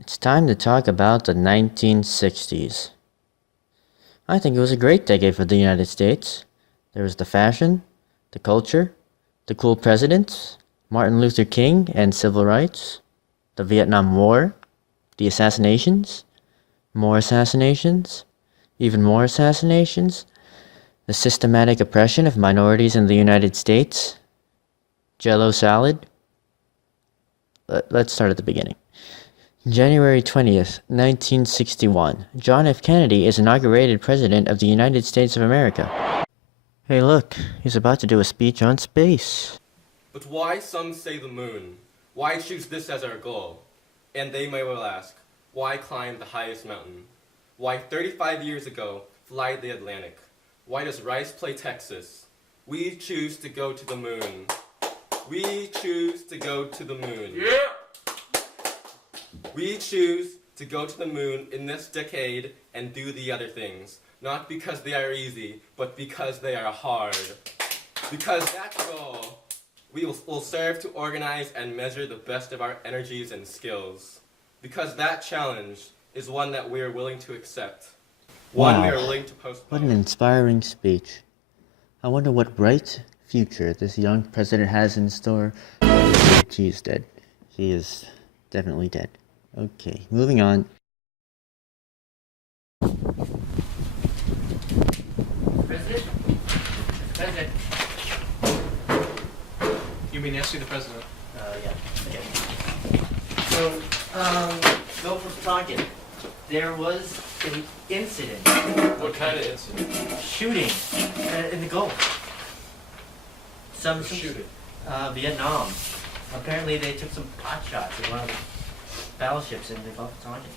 It's time to talk about the 1960s. I think it was a great decade for the United States. There was the fashion, the culture, the cool presidents, Martin Luther King and civil rights, the Vietnam War, the assassinations, more assassinations, even more assassinations, the systematic oppression of minorities in the United States, Jello salad. Let's start at the beginning. January 20th, 1961. John F. Kennedy is inaugurated President of the United States of America. Hey look, he's about to do a speech on space. But why some say the moon? Why choose this as our goal? And they may well ask, why climb the highest mountain? Why 35 years ago fly the Atlantic? Why does Rice play Texas? We choose to go to the moon. We choose to go to the moon. Yeah! We choose to go to the moon in this decade and do the other things. Not because they are easy, but because they are hard. Because that goal will serve to organize and measure the best of our energies and skills. Because that challenge is one that we are willing to accept. One we are willing to postpone. What an inspiring speech. I wonder what bright future this young president has in store. She's dead. She is definitely dead. Okay, moving on. President? Mr. President. You mean ask you the president? Yeah. Okay. So, go for talking. There was an incident. What kind of incident? Shooting in the Gulf. Some shooting? Vietnam. Apparently they took some pot shots at one of the battleships in the Gulf of Tonkin.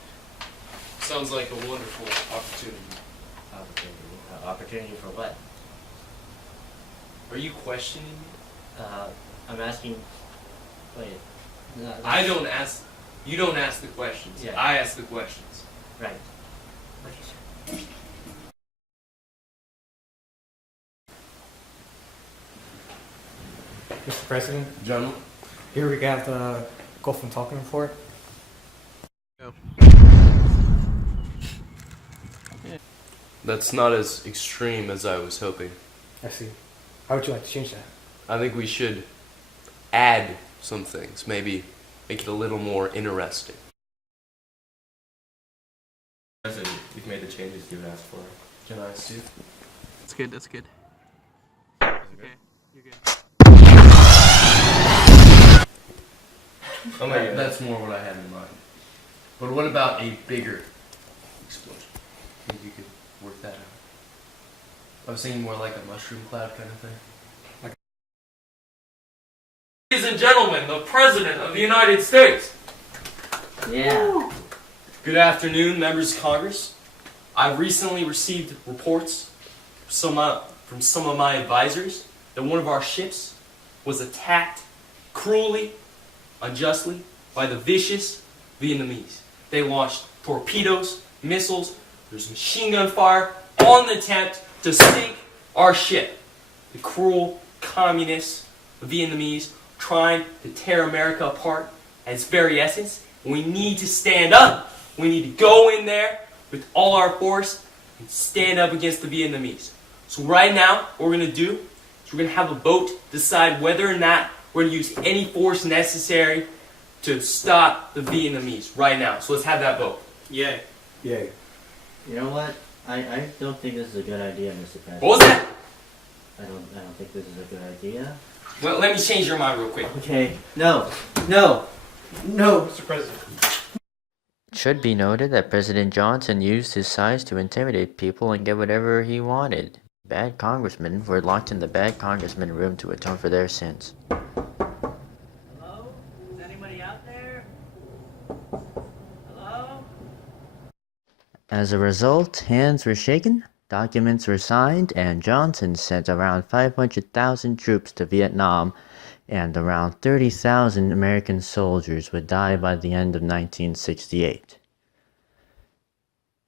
Sounds like a wonderful opportunity. Opportunity for what? Are you questioning me? I'm asking. Wait. No, I don't ask. You don't ask the questions. Yeah. I ask the questions. Right. Okay, sir. Mr. President, Gentlemen. here we got the Gulf and Tonkin report. That's not as extreme as I was hoping. I see. How would you like to change that? I think we should add some things. Maybe make it a little more interesting. President, you've made the changes you asked for. Can I see? That's good, that's good. Okay, you're good. Oh my God. That's more what I had in mind. But what about a bigger explosion? Think you could work that out? I was thinking more like a mushroom cloud kind of thing. Ladies and gentlemen, the President of the United States! Yeah. Good afternoon, members of Congress. I've recently received reports from some of my advisors that one of our ships was attacked cruelly, unjustly, by the vicious Vietnamese. They launched torpedoes, missiles, there's machine gun fire on the attempt to sink our ship. The cruel communists, the Vietnamese, trying to tear America apart at its very essence. We need to stand up. We need to go in there with all our force and stand up against the Vietnamese. So right now, what we're going to do is we're going to have a vote decide whether or not we're going to use any force necessary to stop the Vietnamese right now. So let's have that vote. Yay. Yay. You know what? I don't think this is a good idea, Mr. President. What was that? I don't think this is a good idea. Well, let me change your mind real quick. Okay. No. No. No. Mr. President. It should be noted that President Johnson used his size to intimidate people and get whatever he wanted. Bad congressmen were locked in the bad congressman room to atone for their sins. Hello? Is anybody out there? Hello? As a result, hands were shaken, documents were signed, and Johnson sent around 500,000 troops to Vietnam, and around 30,000 American soldiers would die by the end of 1968.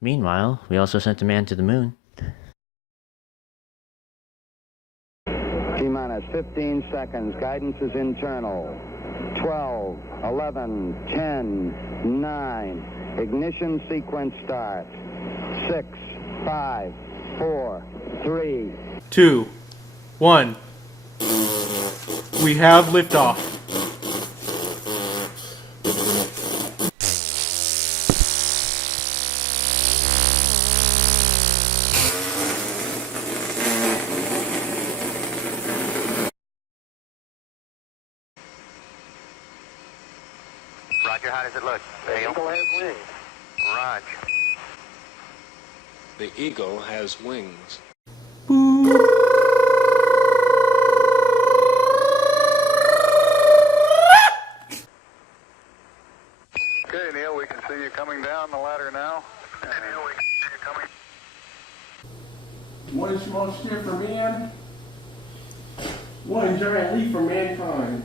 Meanwhile, we also sent a man to the moon. T-minus 15 seconds. Guidance is internal. 12, 11, 10, 9, Ignition sequence start. 6, 5, 4, 3. 2, 1. We have liftoff. Roger, how does it look? The Eagle has wings. Roger. The eagle has wings. Okay, Neil, we can see you coming down the ladder now. Neil, we can see you coming. One small step for man, one giant leap for mankind.